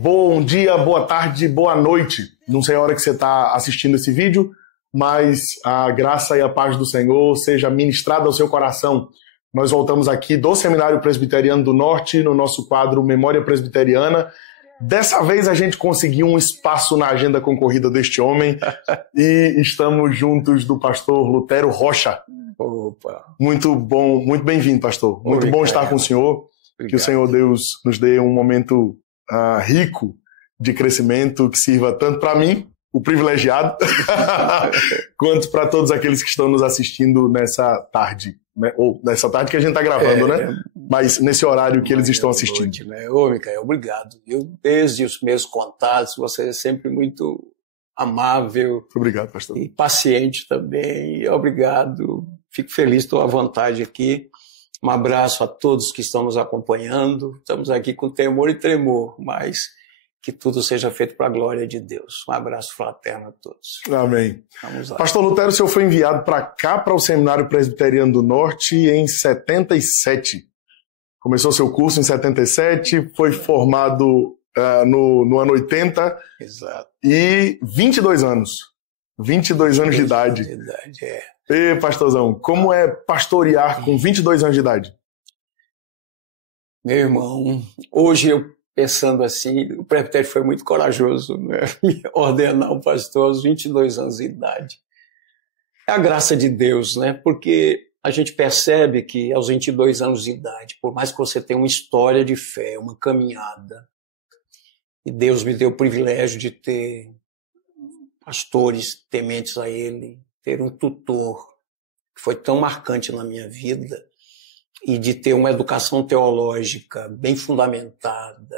Bom dia, boa tarde, boa noite. Não sei a hora que você está assistindo esse vídeo, mas a graça e a paz do Senhor seja ministrada ao seu coração. Nós voltamos aqui do Seminário Presbiteriano do Norte, no nosso quadro Memória Presbiteriana. Dessa vez a gente conseguiu um espaço na agenda concorrida deste homem e estamos juntos do pastor Lutero Rocha. Opa. Muito bom, muito bem-vindo, pastor. Muito bom estar com o senhor. Obrigado. Que o Senhor Deus nos dê um momento rico de crescimento, que sirva tanto para mim, o privilegiado, quanto para todos aqueles que estão nos assistindo nessa tarde, né? Ou nessa tarde que a gente está gravando, né? Mas nesse horário que eles estão assistindo. Noite, né? Ô, Micael, obrigado. Eu, desde os meus contatos, você é sempre muito amável. Obrigado, pastor. E paciente também. Obrigado. Fico feliz, estou à vontade aqui. Um abraço a todos que estão nos acompanhando. Estamos aqui com temor e tremor, mas que tudo seja feito para a glória de Deus. Um abraço fraterno a todos. Amém. Vamos lá. Pastor Lutero, o senhor foi enviado para cá, para o Seminário Presbiteriano do Norte, em 77. Começou seu curso em 77, foi formado no ano 80. Exato. E 22 anos. 22 anos de idade. E, pastorzão, como é pastorear com 22 anos de idade? Meu irmão, hoje eu pensando assim, o presbitério foi muito corajoso, né? Me ordenar um pastor aos 22 anos de idade. É a graça de Deus, né? Porque a gente percebe que aos 22 anos de idade, por mais que você tenha uma história de fé, uma caminhada, e Deus me deu o privilégio de ter pastores tementes a Ele, ter um tutor que foi tão marcante na minha vida e de ter uma educação teológica bem fundamentada,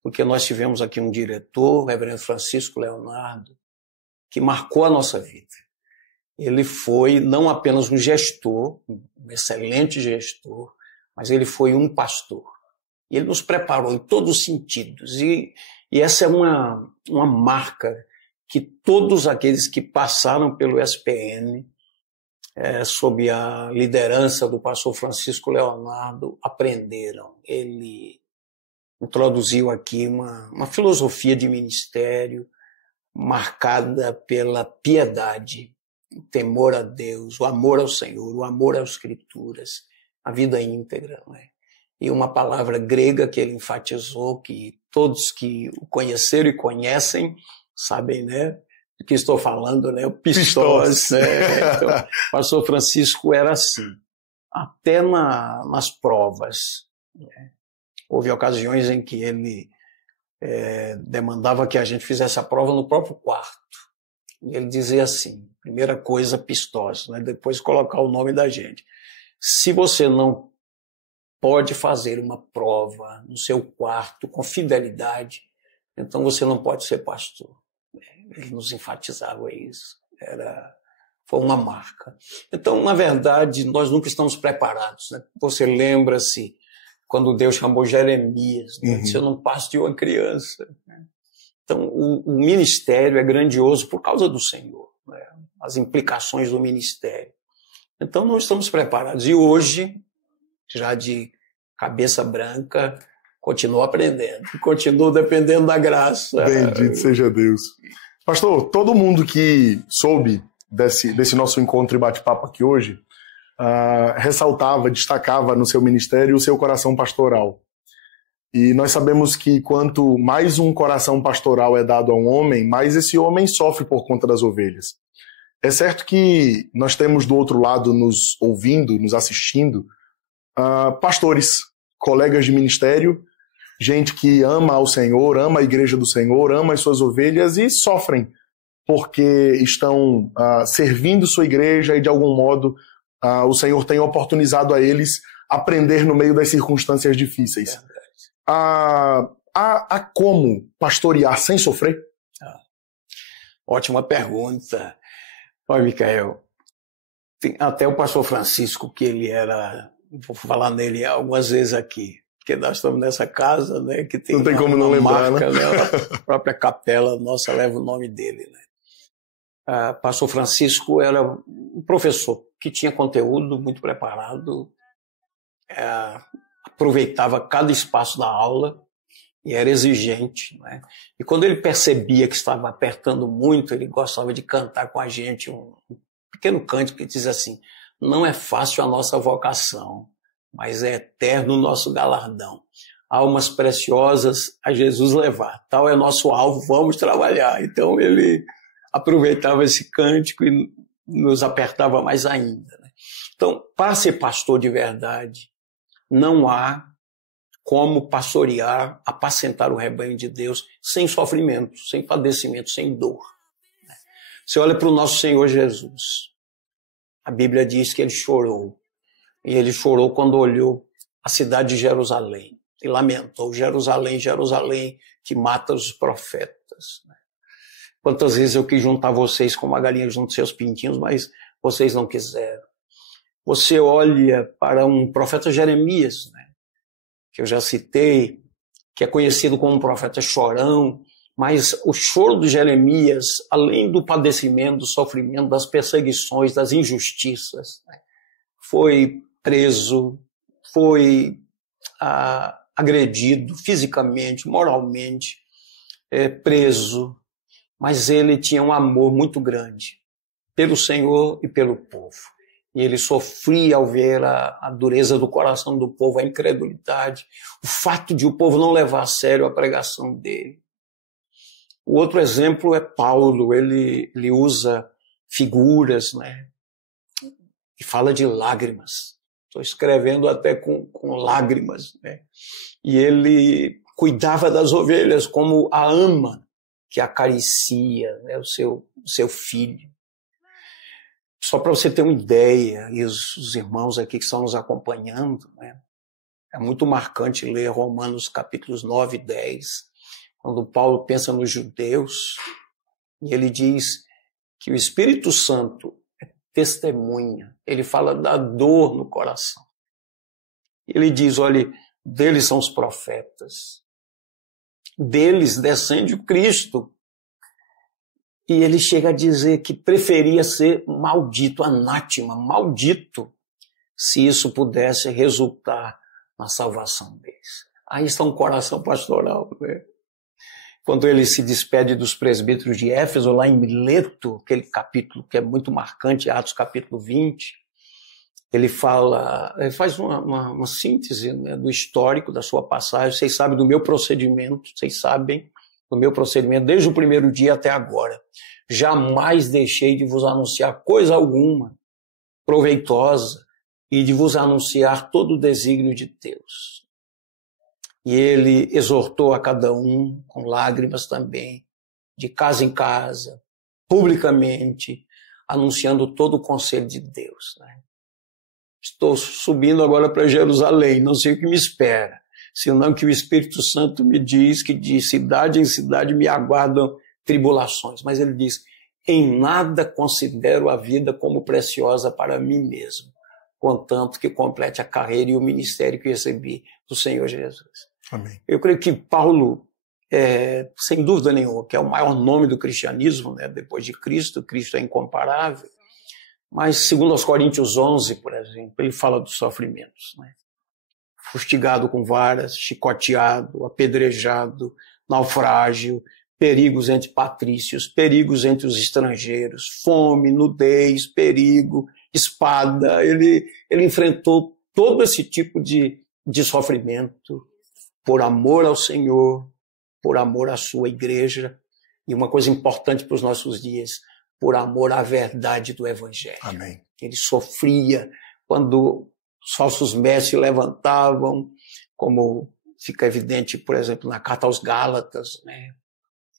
porque nós tivemos aqui um diretor, o reverendo Francisco Leonardo, que marcou a nossa vida. Ele foi não apenas um gestor, um excelente gestor, mas ele foi um pastor. E ele nos preparou em todos os sentidos. E essa é uma marca que todos aqueles que passaram pelo SPN, sob a liderança do pastor Francisco Leonardo, aprenderam. Ele introduziu aqui uma filosofia de ministério marcada pela piedade, o temor a Deus, o amor ao Senhor, o amor às Escrituras, a vida íntegra, né? E uma palavra grega que ele enfatizou, que todos que o conheceram e conhecem sabem, né, do que estou falando, né? O Pistos. Né? Então, o pastor Francisco era assim, até nas provas. Né? Houve ocasiões em que ele demandava que a gente fizesse a prova no próprio quarto. E ele dizia assim, primeira coisa, Pistos, né? Depois colocar o nome da gente. Se você não pode fazer uma prova no seu quarto com fidelidade, então você não pode ser pastor. Ele nos enfatizava isso. Foi uma marca. Então, na verdade, nós nunca estamos preparados. Né? Você lembra-se quando Deus chamou Jeremias, né? Disse, eu não passo de uma criança. Então, o ministério é grandioso por causa do Senhor. Né? As implicações do ministério. Então, não estamos preparados. E hoje, já de cabeça branca, continuo aprendendo. Continuo dependendo da graça. Bendito seja Deus. Pastor, todo mundo que soube desse nosso encontro e bate-papo aqui hoje ressaltava, destacava no seu ministério o seu coração pastoral. E nós sabemos que quanto mais um coração pastoral é dado a um homem, mais esse homem sofre por conta das ovelhas. É certo que nós temos do outro lado nos ouvindo, nos assistindo, pastores, colegas de ministério, gente que ama ao Senhor, ama a igreja do Senhor, ama as suas ovelhas e sofrem porque estão servindo sua igreja e de algum modo o Senhor tem oportunizado a eles aprender no meio das circunstâncias difíceis. Há como pastorear sem sofrer? Ótima pergunta. Olha, Micael, tem até o pastor Francisco, que ele era, vou falar nele algumas vezes aqui, porque nós estamos nessa casa, né, que tem, não tem como não lembrar, marca, né? A própria capela nossa leva o nome dele, né? Pastor Francisco era um professor que tinha conteúdo muito preparado, aproveitava cada espaço da aula e era exigente, não é? E quando ele percebia que estava apertando muito, ele gostava de cantar com a gente um pequeno cântico que diz assim: não é fácil a nossa vocação, mas é eterno o nosso galardão. Almas preciosas a Jesus levar. Tal é nosso alvo, vamos trabalhar. Então ele aproveitava esse cântico e nos apertava mais ainda, né? Então, para ser pastor de verdade, não há como pastorear, apacentar o rebanho de Deus sem sofrimento, sem padecimento, sem dor. Você olha para o nosso Senhor Jesus. A Bíblia diz que ele chorou. E ele chorou quando olhou a cidade de Jerusalém. E lamentou: Jerusalém, Jerusalém, que mata os profetas. Quantas vezes eu quis juntar vocês como a galinha junta seus pintinhos, mas vocês não quiseram. Você olha para um profeta Jeremias, né, que eu já citei, que é conhecido como um profeta chorão, mas o choro de Jeremias, além do padecimento, do sofrimento, das perseguições, das injustiças, né, foi preso, foi agredido fisicamente, moralmente, preso, mas ele tinha um amor muito grande pelo Senhor e pelo povo. E ele sofria ao ver a dureza do coração do povo, a incredulidade, o fato de o povo não levar a sério a pregação dele. O outro exemplo é Paulo. Ele usa figuras, né, e fala de lágrimas. Estou escrevendo até com lágrimas, né? E ele cuidava das ovelhas como a ama que acaricia, né, o seu filho. Só para você ter uma ideia, e os irmãos aqui que estão nos acompanhando, né, é muito marcante ler Romanos capítulos 9 e 10, quando Paulo pensa nos judeus, e ele diz que o Espírito Santo é testemunha, ele fala da dor no coração. Ele diz: olha, deles são os profetas, deles descende o Cristo. E ele chega a dizer que preferia ser maldito, anátema, maldito, se isso pudesse resultar na salvação deles. Aí está um coração pastoral, né? Quando ele se despede dos presbíteros de Éfeso, lá em Mileto, aquele capítulo que é muito marcante, Atos capítulo 20, ele faz uma síntese, né, do histórico da sua passagem. Vocês sabem do meu procedimento, desde o primeiro dia até agora. Jamais deixei de vos anunciar coisa alguma proveitosa e de vos anunciar todo o desígnio de Deus. E ele exortou a cada um, com lágrimas também, de casa em casa, publicamente, anunciando todo o conselho de Deus, né? Estou subindo agora para Jerusalém, não sei o que me espera, senão que o Espírito Santo me diz que de cidade em cidade me aguardam tribulações. Mas ele diz: em nada considero a vida como preciosa para mim mesmo, contanto que complete a carreira e o ministério que recebi do Senhor Jesus. Amém. Eu creio que Paulo, sem dúvida nenhuma, que é o maior nome do cristianismo, né, depois de Cristo. Cristo é incomparável. Mas, segundo aos Coríntios 11, por exemplo, ele fala dos sofrimentos, né? Fustigado com varas, chicoteado, apedrejado, naufrágio, perigos entre patrícios, perigos entre os estrangeiros, fome, nudez, perigo, espada. Ele enfrentou todo esse tipo de sofrimento por amor ao Senhor, por amor à sua igreja, e uma coisa importante para os nossos dias, por amor à verdade do Evangelho. Amém. Ele sofria quando os falsos mestres levantavam, como fica evidente, por exemplo, na carta aos Gálatas, né,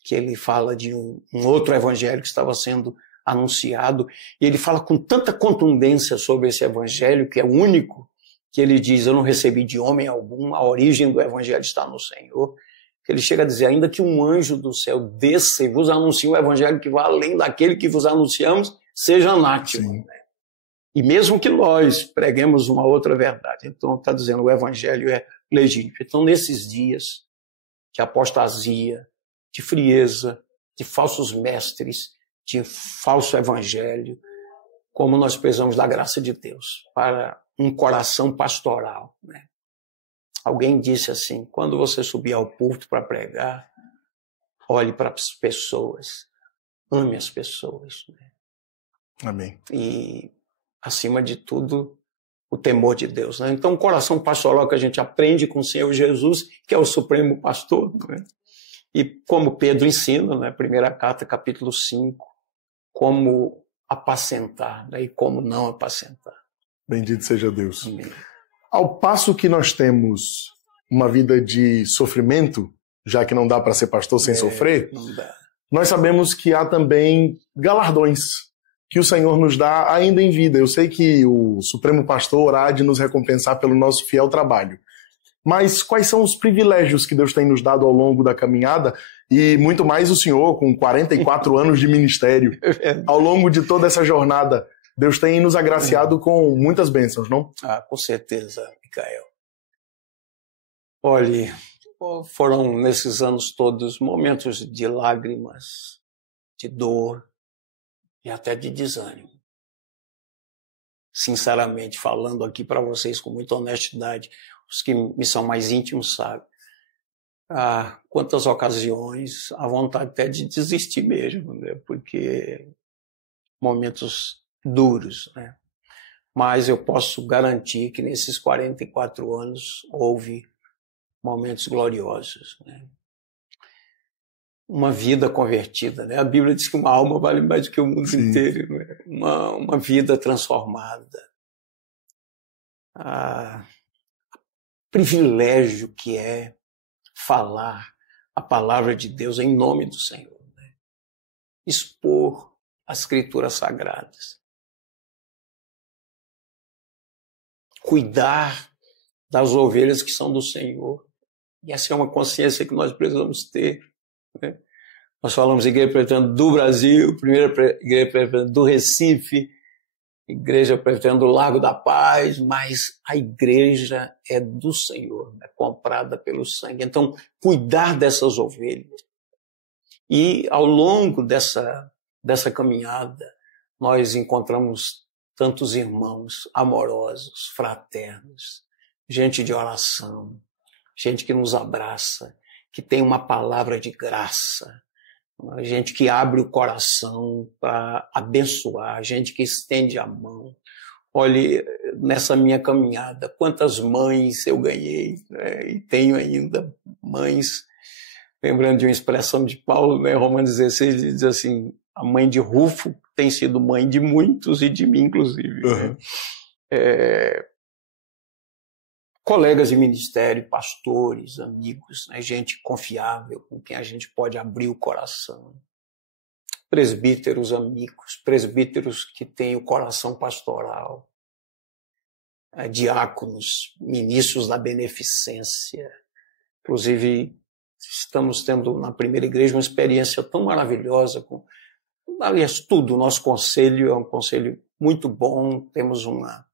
que ele fala de um outro evangelho que estava sendo anunciado, e ele fala com tanta contundência sobre esse evangelho, que é único, que ele diz: eu não recebi de homem algum, a origem do evangelho está no Senhor. Que ele chega a dizer: ainda que um anjo do céu desça e vos anuncie um evangelho que vai além daquele que vos anunciamos, seja anátema. Né? E mesmo que nós preguemos uma outra verdade. Então está dizendo: o evangelho é legítimo. Então, nesses dias de apostasia, de frieza, de falsos mestres, de falso evangelho, como nós precisamos da graça de Deus para um coração pastoral, né? Alguém disse assim, quando você subir ao púlpito para pregar, olhe para as pessoas, ame as pessoas. Né? Amém. E, acima de tudo, o temor de Deus. Né? Então, o coração pastoral que a gente aprende com o Senhor Jesus, que é o supremo pastor, né? E como Pedro ensina, né? Primeira carta, capítulo 5, como apacentar, né? E como não apacentar. Bendito seja Deus. Amém. Ao passo que nós temos uma vida de sofrimento, já que não dá para ser pastor sem sofrer, não dá. Nós sabemos que há também galardões que o Senhor nos dá ainda em vida. Eu sei que o Supremo Pastor há de nos recompensar pelo nosso fiel trabalho. Mas quais são os privilégios que Deus tem nos dado ao longo da caminhada? E muito mais o Senhor, com 44 anos de ministério. Ao longo de toda essa jornada, Deus tem nos agraciado com muitas bênçãos, não? Ah, com certeza, Micael. Olhe, foram nesses anos todos momentos de lágrimas, de dor e até de desânimo. Sinceramente, falando aqui para vocês com muita honestidade, os que me são mais íntimos sabem. Quantas ocasiões, a vontade até de desistir mesmo, né? Porque momentos duros, né? Mas eu posso garantir que nesses 44 anos houve momentos gloriosos, né? Uma vida convertida, né? A Bíblia diz que uma alma vale mais do que o mundo Sim. inteiro, né? Uma vida transformada. Privilégio que é falar a palavra de Deus em nome do Senhor, né? Expor as Escrituras Sagradas. Cuidar das ovelhas que são do Senhor. E essa é uma consciência que nós precisamos ter, né? Nós falamos Igreja Presbiteriana do Brasil, primeira Igreja Presbiteriana do Recife, Igreja Presbiteriana do Largo da Paz, mas a igreja é do Senhor, é comprada pelo sangue. Então, cuidar dessas ovelhas. E ao longo dessa caminhada, nós encontramos tantos irmãos amorosos, fraternos, gente de oração, gente que nos abraça, que tem uma palavra de graça, gente que abre o coração para abençoar, gente que estende a mão. Olhe, nessa minha caminhada, quantas mães eu ganhei, né? E tenho ainda mães. Lembrando de uma expressão de Paulo, né? Romanos 16, diz assim, a mãe de Rufo tem sido mãe de muitos e de mim, inclusive. Uhum. Né? Colegas de ministério, pastores, amigos, né? Gente confiável, com quem a gente pode abrir o coração. Presbíteros amigos, presbíteros que têm o coração pastoral. Diáconos, ministros da beneficência. Inclusive, estamos tendo na primeira igreja uma experiência tão maravilhosa. Aliás, tudo, o nosso conselho é um conselho muito bom, temos uma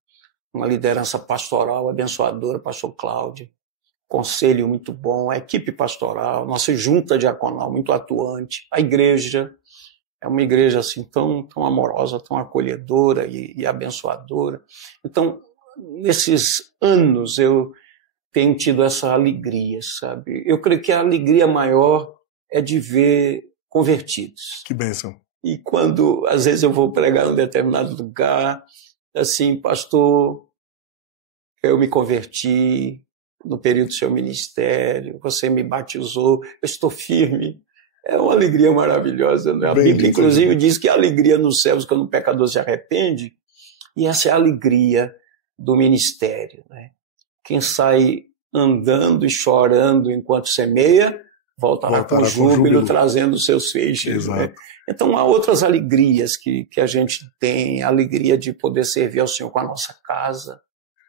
liderança pastoral abençoadora, pastor Cláudio, conselho muito bom, a equipe pastoral, nossa junta diaconal muito atuante, a igreja é uma igreja assim tão amorosa, tão acolhedora e abençoadora. Então, nesses anos eu tenho tido essa alegria, sabe? Eu creio que a alegria maior é de ver convertidos. Que bênção. E quando, às vezes, eu vou pregar em um determinado lugar, assim, pastor, eu me converti no período do seu ministério, você me batizou, eu estou firme. É uma alegria maravilhosa, né? A Bíblia, inclusive, diz que a alegria nos céus quando o pecador se arrepende, e essa é a alegria do ministério, né? Quem sai andando e chorando enquanto semeia, voltará com júbilo, trazendo os seus feixes. Né? Então, há outras alegrias que a gente tem, a alegria de poder servir ao Senhor com a nossa casa,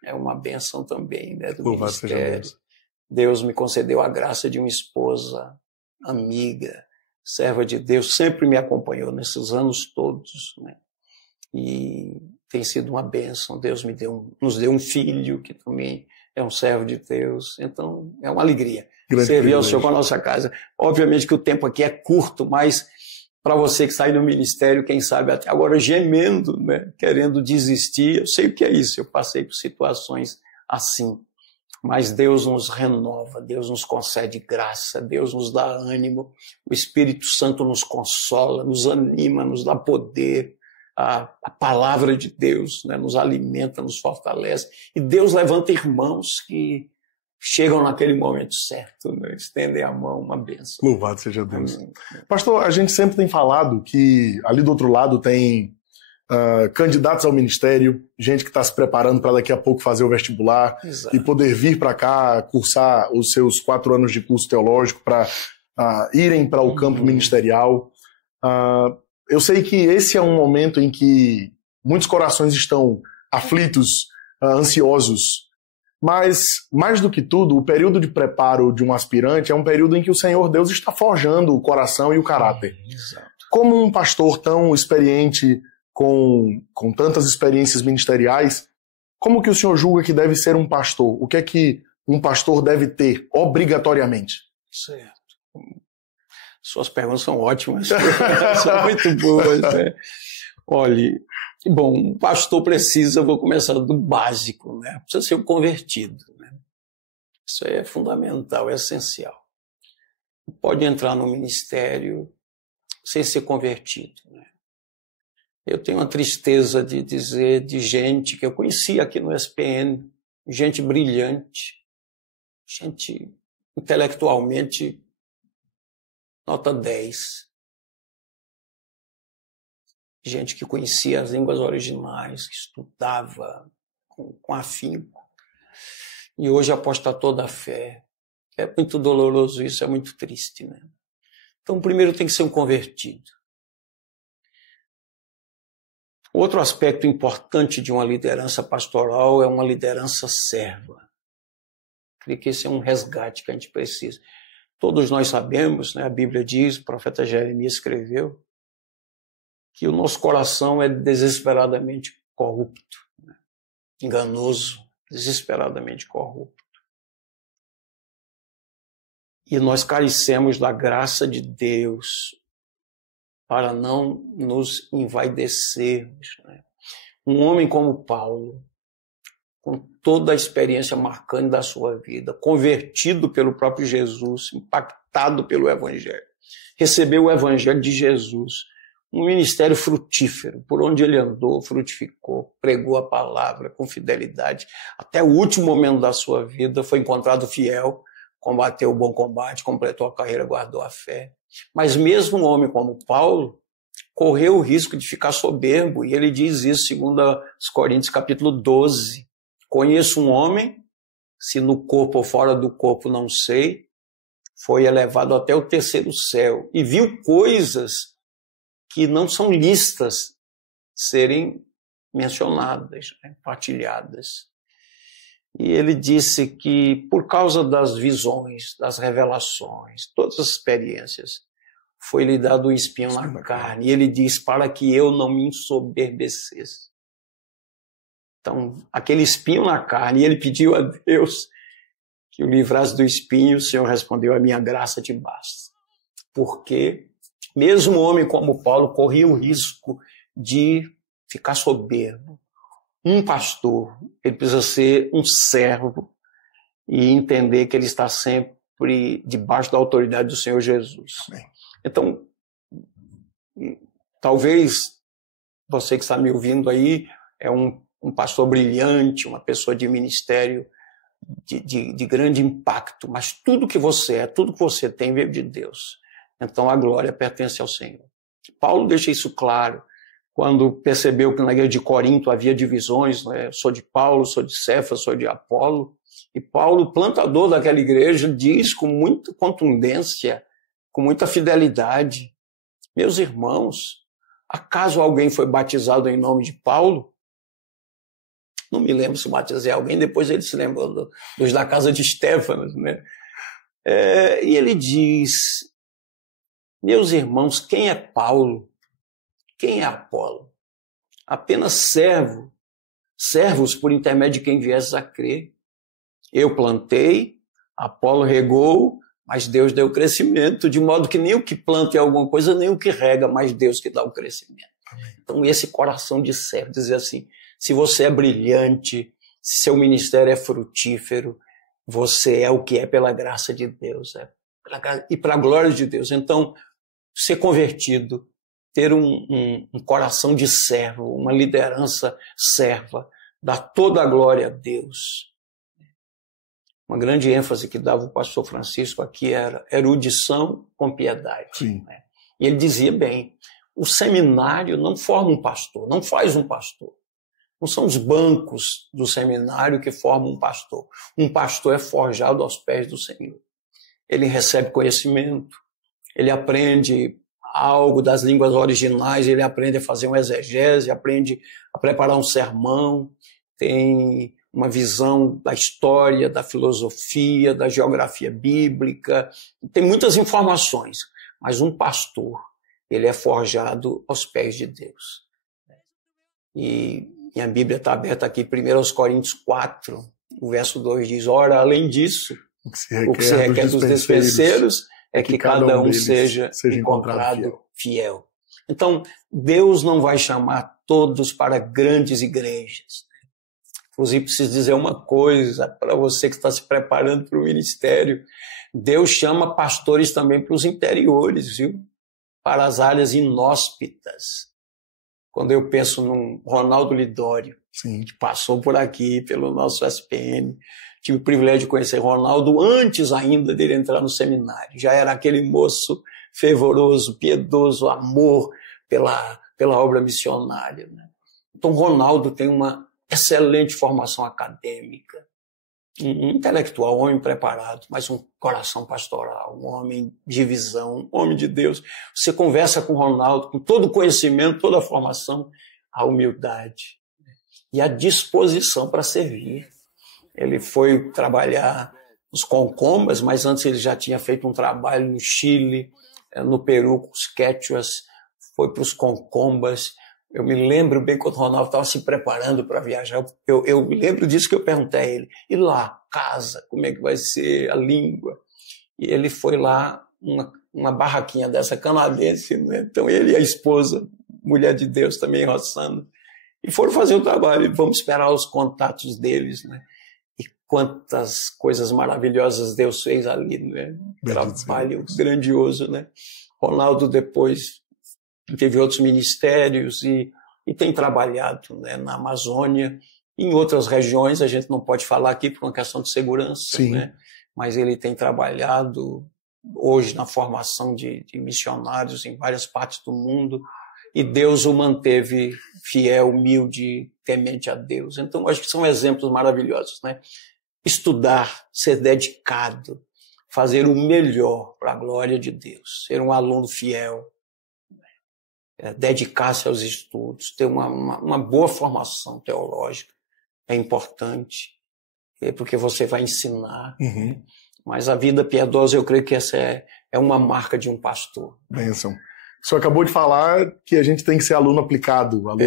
é uma bênção também, né, do ministério. Deus me concedeu a graça de uma esposa amiga, serva de Deus, sempre me acompanhou nesses anos todos, né? E tem sido uma bênção. Deus nos deu um filho que também é um servo de Deus. Então, é uma alegria servir ao Senhor com a nossa casa. Obviamente que o tempo aqui é curto, mas para você que sai do ministério, quem sabe até agora gemendo, né, querendo desistir, eu sei o que é isso, eu passei por situações assim. Mas Deus nos renova, Deus nos concede graça, Deus nos dá ânimo, o Espírito Santo nos consola, nos anima, nos dá poder. A palavra de Deus, né, nos alimenta, nos fortalece. E Deus levanta irmãos que chegam naquele momento certo, né, estendem a mão, uma bênção. Louvado seja Deus. Amém. Pastor, a gente sempre tem falado que ali do outro lado tem candidatos ao ministério, gente que está se preparando para daqui a pouco fazer o vestibular. Exato. E poder vir para cá cursar os seus 4 anos de curso teológico para irem para o campo ministerial. Eu sei que esse é um momento em que muitos corações estão aflitos, ansiosos, mas, mais do que tudo, o período de preparo de um aspirante é um período em que o Senhor Deus está forjando o coração e o caráter. Exato. Como um pastor tão experiente, com tantas experiências ministeriais, como que o senhor julga que deve ser um pastor? O que é que um pastor deve ter, obrigatoriamente? Certo. Suas perguntas são ótimas, são muito boas, né? Olha, bom, um pastor precisa, vou começar do básico, né? Precisa ser um convertido, né? Isso é fundamental, é essencial. Não pode entrar no ministério sem ser convertido, né? Eu tenho uma tristeza de dizer de gente que eu conheci aqui no SPN, gente brilhante, gente intelectualmente nota 10. Gente que conhecia as línguas originais, que estudava com afinco. E hoje apostatou da fé. É muito doloroso isso, é muito triste, né? Então, primeiro tem que ser um convertido. Outro aspecto importante de uma liderança pastoral é uma liderança serva. Creio que esse é um resgate que a gente precisa. Todos nós sabemos, né, a Bíblia diz, o profeta Jeremias escreveu, que o nosso coração é desesperadamente corrupto, né? Enganoso, desesperadamente corrupto. E nós carecemos da graça de Deus para não nos envaidecermos, né? Um homem como Paulo, com toda a experiência marcante da sua vida, convertido pelo próprio Jesus, impactado pelo Evangelho, recebeu o Evangelho de Jesus, um ministério frutífero, por onde ele andou, frutificou, pregou a palavra com fidelidade, até o último momento da sua vida foi encontrado fiel, combateu o bom combate, completou a carreira, guardou a fé. Mas mesmo um homem como Paulo correu o risco de ficar soberbo, e ele diz isso, segundo Coríntios capítulo 12. Conheço um homem, se no corpo ou fora do corpo não sei, foi elevado até o 3º céu e viu coisas que não são listas serem mencionadas, né, partilhadas. E ele disse que por causa das visões, das revelações, todas as experiências, foi-lhe dado um espinho na carne. E ele diz, para que eu não me ensoberbecesse. Então, aquele espinho na carne, e ele pediu a Deus que o livrasse do espinho, o Senhor respondeu, a minha graça te basta. Porque mesmo um homem como Paulo corria o risco de ficar soberbo. Um pastor, ele precisa ser um servo e entender que ele está sempre debaixo da autoridade do Senhor Jesus. Amém. Então, talvez você que está me ouvindo aí é um pastor brilhante, uma pessoa de ministério de grande impacto, mas tudo que você é, tudo que você tem veio de Deus. Então a glória pertence ao Senhor. Paulo deixa isso claro quando percebeu que na igreja de Corinto havia divisões, né? Sou de Paulo, sou de Cefas, sou de Apolo. E Paulo, plantador daquela igreja, diz com muita contundência, com muita fidelidade, meus irmãos, acaso alguém foi batizado em nome de Paulo? Não me lembro se batizei alguém, depois ele se lembrou dos da casa de Estéfanas, né? E ele diz, meus irmãos, quem é Paulo? Quem é Apolo? Apenas servos por intermédio de quem viesse a crer. Eu plantei, Apolo regou, mas Deus deu crescimento, de modo que nem o que planta é alguma coisa, nem o que rega, mas Deus que dá o crescimento. Então esse coração de servo, dizer assim, se você é brilhante, se seu ministério é frutífero, Você é o que é pela graça de Deus, e para a glória de Deus. Então, ser convertido, ter um coração de servo, uma liderança serva, dar toda a glória a Deus. Uma grande ênfase que dava o pastor Francisco aqui era erudição com piedade. Sim. Né? E ele dizia bem, o seminário não forma um pastor, não faz um pastor. Não são os bancos do seminário que formam um pastor. Um pastor é forjado aos pés do Senhor. Ele recebe conhecimento, ele aprende algo das línguas originais, ele aprende a fazer uma exegese, aprende a preparar um sermão, tem uma visão da história, da filosofia, da geografia bíblica, tem muitas informações, mas um pastor, ele é forjado aos pés de Deus. E a Bíblia está aberta aqui, 1 Coríntios 4, o verso 2 diz, ora, além disso, o que se requer dos despenseiros é que cada um seja encontrado fiel. Então, Deus não vai chamar todos para grandes igrejas. Inclusive, preciso dizer uma coisa para você que está se preparando para o ministério. Deus chama pastores também para os interiores, viu? Para as áreas inóspitas. Quando eu penso num Ronaldo Lidório, Sim. que passou por aqui, pelo nosso SPN, tive o privilégio de conhecer Ronaldo antes ainda dele entrar no seminário. Já era aquele moço fervoroso, piedoso, amor pela obra missionária. Né? Então, Ronaldo tem uma excelente formação acadêmica, um intelectual, um homem preparado, mas um coração pastoral, um homem de visão, um homem de Deus. Você conversa com o Ronaldo, com todo o conhecimento, toda a formação, a humildade e a disposição para servir. Ele foi trabalhar nos Concombas, mas antes ele já tinha feito um trabalho no Chile, no Peru, com os Quechuas, foi para os Concombas. Eu me lembro bem quando o Ronaldo estava se preparando para viajar. Eu lembro disso que eu perguntei a ele. E lá, casa, como é que vai ser a língua? E ele foi lá, uma barraquinha dessa canadense, né? Então ele e a esposa, mulher de Deus também, Rossana, e foram fazer o trabalho. E vamos esperar os contatos deles, né? E quantas coisas maravilhosas Deus fez ali, né? Trabalho grandioso, né? Ronaldo depois teve outros ministérios e tem trabalhado, né, na Amazônia, em outras regiões, a gente não pode falar aqui por uma questão de segurança, né, mas ele tem trabalhado hoje na formação de missionários em várias partes do mundo, e Deus o manteve fiel, humilde, temente a Deus. Então, acho que são exemplos maravilhosos, né? Estudar, ser dedicado, fazer o melhor para a glória de Deus, ser um aluno fiel, dedicar-se aos estudos, ter uma boa formação teológica é importante, porque você vai ensinar. Uhum. Mas a vida piedosa, eu creio que essa é uma marca de um pastor. Bênção. O senhor acabou de falar que a gente tem que ser aluno aplicado, aluno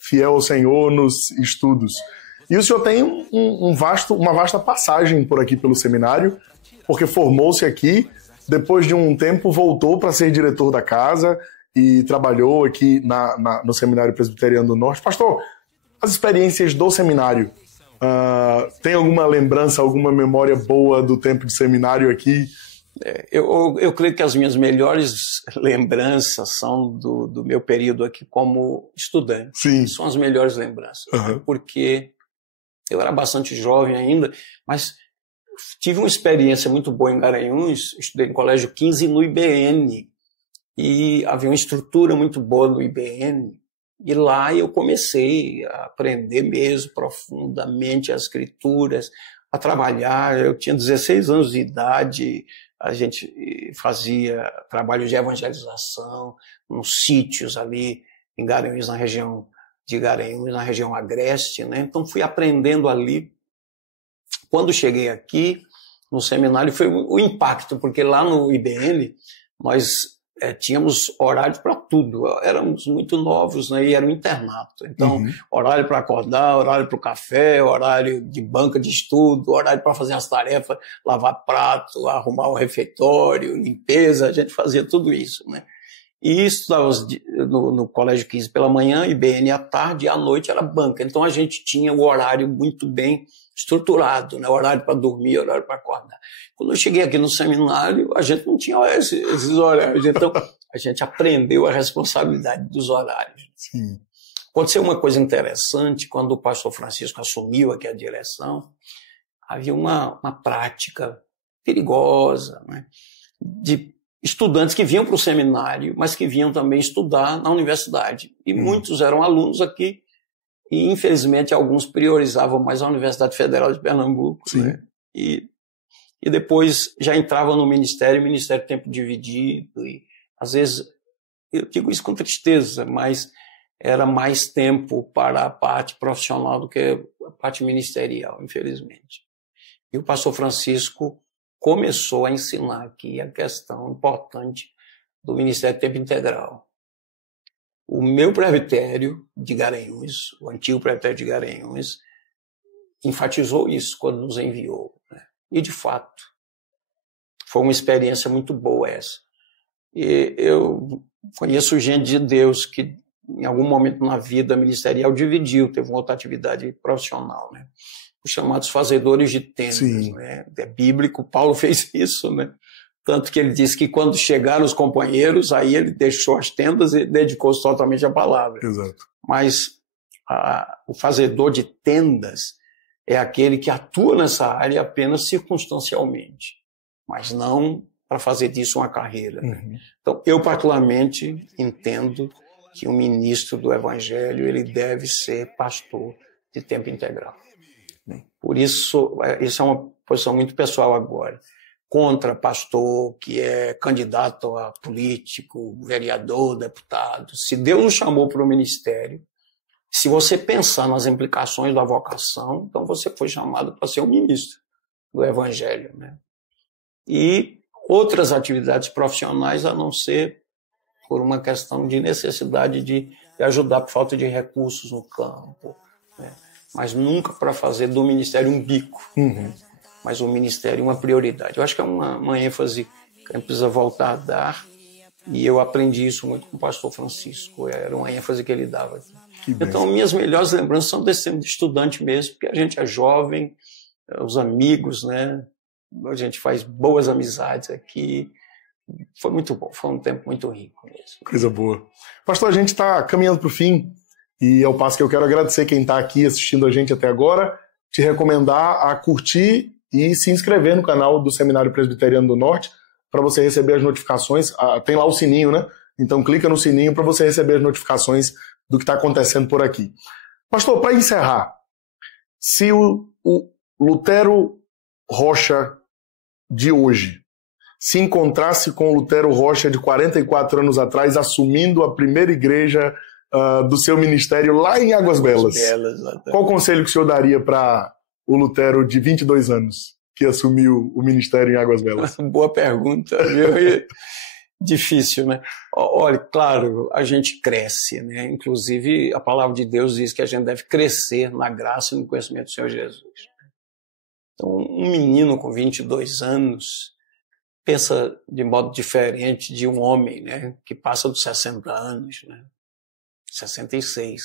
fiel ao Senhor nos estudos. E o senhor tem uma vasta passagem por aqui pelo seminário, porque formou-se aqui, depois de um tempo voltou para ser diretor da casa e trabalhou aqui no Seminário Presbiteriano do Norte. Pastor, as experiências do seminário, tem alguma lembrança, alguma memória boa do tempo de seminário aqui? Eu creio que as minhas melhores lembranças são do meu período aqui como estudante. Sim. São as melhores lembranças, porque eu era bastante jovem ainda, mas tive uma experiência muito boa em Garanhuns, estudei no Colégio 15 no IBN, e havia uma estrutura muito boa no IBN, e lá eu comecei a aprender mesmo profundamente as escrituras, a trabalhar. Eu tinha 16 anos de idade, a gente fazia trabalho de evangelização nos sítios ali em Garanhuns, na região de Garanhuns, na região agreste, né? Então fui aprendendo ali. Quando cheguei aqui no seminário foi o impacto, porque lá no IBN nós tínhamos horário para tudo, éramos muito novos, né? E era um internato, então horário para acordar, horário para o café, horário de banca de estudo, horário para fazer as tarefas, lavar prato, arrumar o refeitório, limpeza, a gente fazia tudo isso, né? E estudava no Colégio 15 pela manhã, IBN à tarde, e à noite era banca. Então a gente tinha o horário muito bem estruturado, né? Horário para dormir, horário para acordar. Quando eu cheguei aqui no seminário, a gente não tinha esses horários. Então a gente aprendeu a responsabilidade dos horários. Sim. Aconteceu uma coisa interessante, quando o pastor Francisco assumiu aqui a direção, havia uma prática perigosa, né? De estudantes que vinham para o seminário, mas que vinham também estudar na universidade. E muitos eram alunos aqui, e infelizmente alguns priorizavam mais a Universidade Federal de Pernambuco, né? E depois já entravam no ministério tempo dividido, e às vezes, eu digo isso com tristeza, mas era mais tempo para a parte profissional do que a parte ministerial, infelizmente. E o pastor Francisco começou a ensinar aqui a questão importante do Ministério de Tempo Integral. O meu presbitério de Garanhuns, o antigo presbitério de Garanhuns, enfatizou isso quando nos enviou, né? E, de fato, foi uma experiência muito boa essa. E eu conheço gente de Deus que, em algum momento na vida ministerial, dividiu, teve uma outra atividade profissional, né? Os chamados fazedores de tendas, né? É bíblico, Paulo fez isso, né? Tanto que ele disse que quando chegaram os companheiros, aí ele deixou as tendas e dedicou-se totalmente à palavra. Exato. Mas o fazedor de tendas é aquele que atua nessa área apenas circunstancialmente, mas não para fazer disso uma carreira, né? Então, eu particularmente entendo que o ministro do Evangelho ele deve ser pastor de tempo integral. Por isso, isso é uma posição muito pessoal agora. Contra pastor que é candidato a político, vereador, deputado. Se Deus nos chamou para o ministério, se você pensar nas implicações da vocação, então você foi chamado para ser um ministro do Evangelho, né? E outras atividades profissionais, a não ser por uma questão de necessidade de ajudar por falta de recursos no campo, né? Mas nunca para fazer do ministério um bico, mas o ministério uma prioridade. Eu acho que é uma ênfase que a gente precisa voltar a dar, e eu aprendi isso muito com o pastor Francisco, era uma ênfase que ele dava. Então, minhas melhores lembranças são desse tempo de estudante mesmo, porque a gente é jovem, os amigos, né? A gente faz boas amizades aqui. Foi muito bom, foi um tempo muito rico mesmo. Coisa boa. Pastor, a gente está caminhando para o fim, e ao passo que eu quero agradecer quem está aqui assistindo a gente até agora, te recomendar a curtir e se inscrever no canal do Seminário Presbiteriano do Norte para você receber as notificações. Tem lá o sininho, né? Então clica no sininho para você receber as notificações do que está acontecendo por aqui. Pastor, para encerrar, se o Lutero Rocha de hoje se encontrasse com o Lutero Rocha de 44 anos atrás, assumindo a primeira igreja do seu ministério lá em Águas Belas, qual conselho que o senhor daria para o Lutero de 22 anos que assumiu o ministério em Águas Belas? Boa pergunta, viu? Difícil, né? Olha, claro, a gente cresce, né? Inclusive, a palavra de Deus diz que a gente deve crescer na graça e no conhecimento do Senhor Jesus. Então, um menino com 22 anos pensa de modo diferente de um homem, né? Que passa dos 60 anos, né? 66.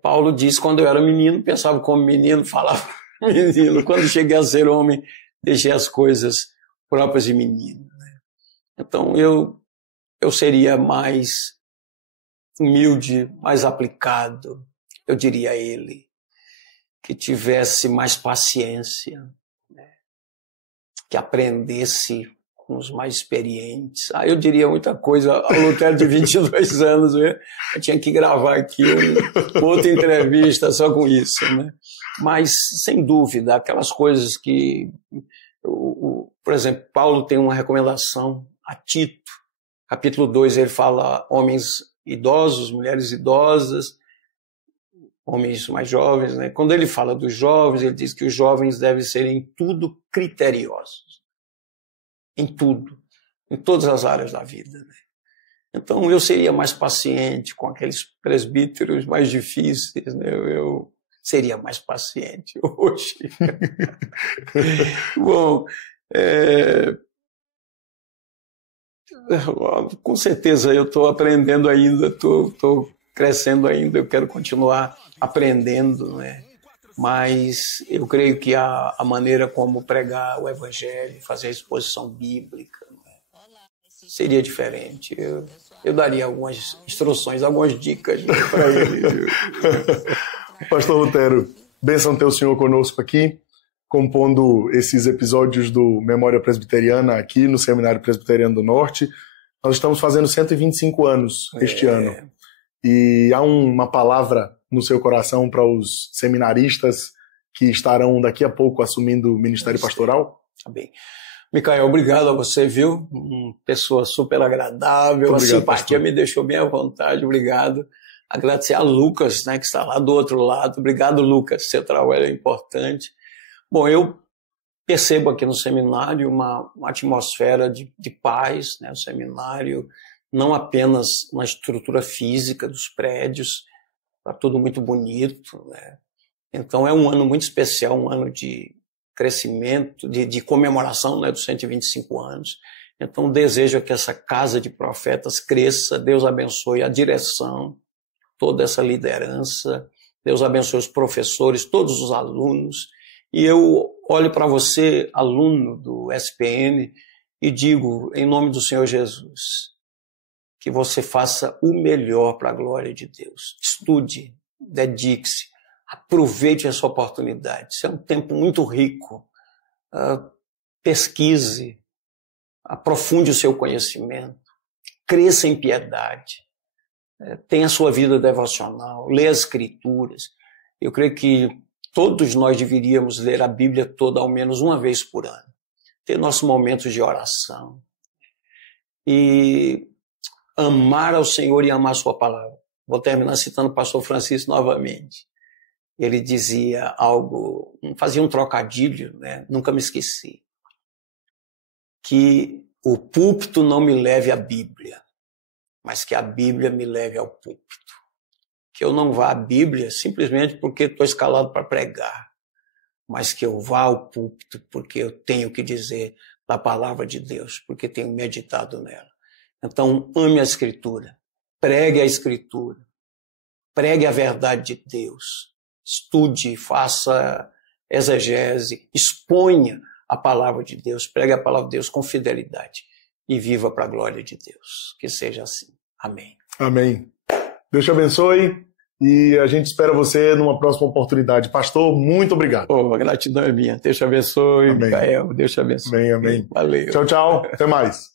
Paulo diz, quando eu era menino, pensava como menino, falava menino. Quando cheguei a ser homem, deixei as coisas próprias de menino, né? Então, eu seria mais humilde, mais aplicado, eu diria a ele, que tivesse mais paciência, né? Que aprendesse com os mais experientes. Eu diria muita coisa ao Lutero de 22 anos, né? Eu tinha que gravar aqui outra entrevista só com isso, né? Mas, sem dúvida, aquelas coisas que... por exemplo, Paulo tem uma recomendação a Tito, capítulo 2, ele fala homens idosos, mulheres idosas, homens mais jovens, né? Quando ele fala dos jovens, ele diz que os jovens devem ser em tudo criteriosos. Em tudo, em todas as áreas da vida, né? Então, eu seria mais paciente com aqueles presbíteros mais difíceis, né? Eu seria mais paciente hoje. Bom, Com certeza, eu estou aprendendo ainda, estou crescendo ainda, eu quero continuar aprendendo, né? Mas eu creio que a maneira como pregar o Evangelho, fazer a exposição bíblica, né, seria diferente. Eu daria algumas instruções, algumas dicas para ele. Pastor Lutero, bênção ter o senhor conosco aqui, compondo esses episódios do Memória Presbiteriana aqui no Seminário Presbiteriano do Norte. Nós estamos fazendo 125 anos este ano. E há uma palavra no seu coração para os seminaristas que estarão daqui a pouco assumindo o ministério pastoral? Tá bem. Micael, obrigado a você, viu? Uma pessoa super agradável, obrigado, a simpatia pastor. Me deixou bem à vontade, obrigado. Agradecer a Lucas, né, que está lá do outro lado. Obrigado, Lucas, seu trabalho é importante. Bom, eu percebo aqui no seminário uma atmosfera de paz, né? O seminário não apenas uma estrutura física dos prédios, está tudo muito bonito, né? Então é um ano muito especial, um ano de crescimento, de comemoração, né, dos 125 anos. Então desejo que essa casa de profetas cresça, Deus abençoe a direção, toda essa liderança, Deus abençoe os professores, todos os alunos. E eu olho para você, aluno do SPN, e digo, em nome do Senhor Jesus, que você faça o melhor para a glória de Deus. Estude, dedique-se, aproveite essa oportunidade. Isso é um tempo muito rico. Pesquise, aprofunde o seu conhecimento, cresça em piedade, tenha a sua vida devocional, leia as Escrituras. Eu creio que todos nós deveríamos ler a Bíblia toda ao menos uma vez por ano, ter nossos momentos de oração e amar ao Senhor e amar a sua palavra. Vou terminar citando o pastor Francisco novamente. Ele dizia algo, fazia um trocadilho, né? Nunca me esqueci, que o púlpito não me leve à Bíblia, mas que a Bíblia me leve ao púlpito. Que eu não vá à Bíblia simplesmente porque estou escalado para pregar, mas que eu vá ao púlpito porque eu tenho que dizer da palavra de Deus, porque tenho meditado nela. Então, ame a Escritura, pregue a Escritura, pregue a verdade de Deus, estude, faça exegese, exponha a palavra de Deus, pregue a palavra de Deus com fidelidade e viva para a glória de Deus. Que seja assim. Amém. Amém. Deus te abençoe e a gente espera você numa próxima oportunidade. Pastor, muito obrigado. A gratidão é minha. Deus te abençoe, Micael. Deus te abençoe. Amém, amém. Valeu. Tchau, tchau. Até mais.